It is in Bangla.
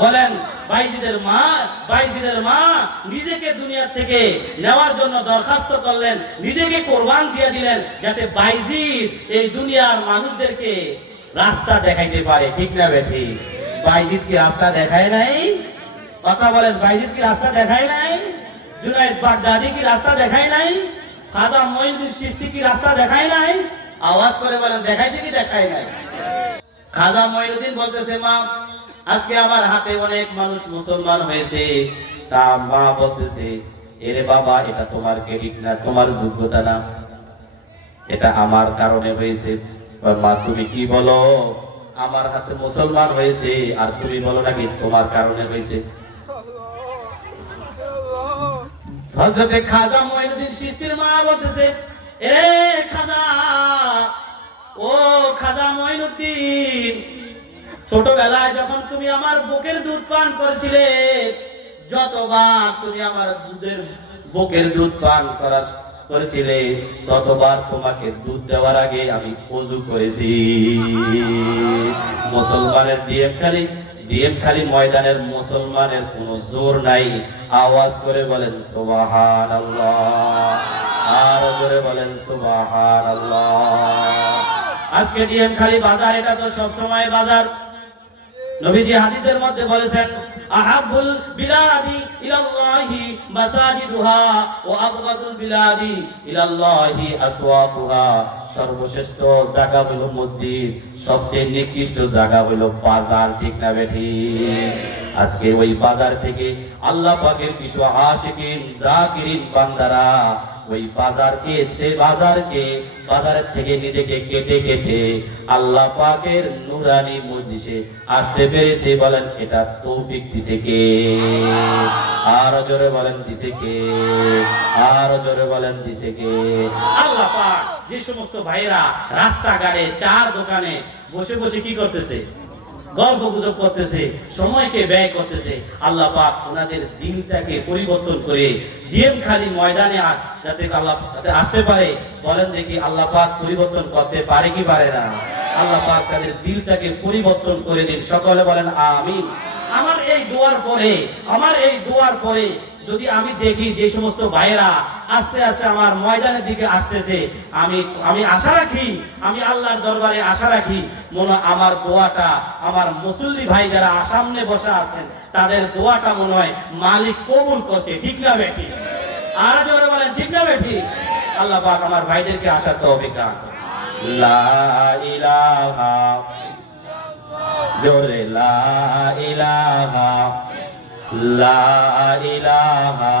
বলেন বাইজিদের মা নিজেকে দুনিয়া থেকে নেওয়ার জন্য দরখাস্ত করলেন, নিজেকে কোরবান দিয়ে দিলেন যাতে বাইজিদ এই দুনিয়ার মানুষদেরকে রাস্তা দেখাইতে পারে। ঠিক না বেঠি? বাইজিদ কি রাস্তা দেখায় নাই? কথা বলেন, বাইজিদ কি রাস্তা দেখায় নাই? জুনাইদ বাগদাদি কি রাস্তা দেখায় নাই? খাজা মঈনুদ্দিন চিশতি কি রাস্তা দেখায় নাই? আওয়াজ করে বলেন, দেখাইছে কি দেখায় নাই? খাজা মঈনুদ্দিন বলতেছে, মা আজকে আমার হাতে অনেক মানুষ মুসলমান হয়েছে। তা মা বলতেছে, এরে বাবা, এটা তোমার ক্রেডিট না, তোমার যোগ্যতা না, এটা আমার কারণে হয়েছে। মা তুমি কি বলো? আমার হাতে মুসলমান হয়েছে আর তুমি বলো নাকি তোমার কারণে হয়েছে? হযরতে খাজা মঈনুদ্দিন চিশতির মা বলতেছে, এরে খাজা, ও খাজা মঈনুদ্দিন, ছোটবেলায় যখন তুমি আমার বুকের দুধ পান করেছিলে, যতবার তুমি আমার বুকের দুধ পান করেছিলে, ততবার তোমাকে দুধ দেওয়ার আগে আমি ওযু করেছি। মুসলমানের ডিএম খালি ময়দানের মুসলমানের কোনো জোর নাই। আওয়াজ করে বলেন সুবহানাল্লাহ, আর জোরে বলেন সুবহানাল্লাহ। আজকে ডিএম খালি বাজার, এটা তো সব সময় বাজার। নবীজি হাদিসের মধ্যে বলেছেন, আহাবুল বিলাদি ইলাল্লাহি মাসাজিদুহা ওয়া আবগাদুল বিলাদি ইলাল্লাহি আসওয়াকুহা। সর্বশ্রেষ্ঠ জায়গা হলো মসজিদ, সবচেয়ে নিকৃষ্ট জায়গা হলো বাজার। ঠিক না বেঠি? আজকে ওই বাজার থেকে আল্লাহ পাকের কিছু আশিকিন জাকিরিন বান্দারা ওই বাজারের থেকে নিজেকে কেটে কেটে আল্লাহ পাকের নূরানি মজলিসে আসতে পেরেছে। বলেন, এটা তৌফিক দিছে কে? আর জোরে বলেন, দিছে কে? আর জোরে বলেন, দিছে কে? আল্লাহ পাক। যে সমস্ত ভাইরা রাস্তাঘাটে চার দোকানে বসে বসে কি করতেছে? গল্প গুজব করতেছে, সময়কে ব্যয় করতেছে, আল্লাহ পাক ওনাদের দিলটাকে পরিবর্তন করে ডিএম খালি ময়দানে যাতে আল্লাহ আসতে পারে। বলেন দেখি, আল্লাহ পাক পরিবর্তন করতে পারে কি পারে না? আল্লাহ পাক তাদের দিলটাকে পরিবর্তন করে দিন। সকলে বলেন আমিন। আমার এই দোয়ার পরে যদি আমি দেখি যে সমস্ত ভাইয়েরা আস্তে আস্তে আমার ময়দানের দিকে আসতেছে, আমি আশা রাখি, আমি আল্লাহর দরবারে আশা রাখি, আমার দোয়াটা, আমার মুসল্লি ভাই যারা সামনে বসে আছেন তাদের দোয়াটা মনে হয় মালিক কবুল করছে। ঠিক না বেঠি? আর জোরে বলেন, ঠিক না বেঠি? আল্লাহ পাক আমার ভাইদেরকে আসার তৌফিক দান। লা ইলাহা, জোরে লা ইলাহা, লা ইলাহা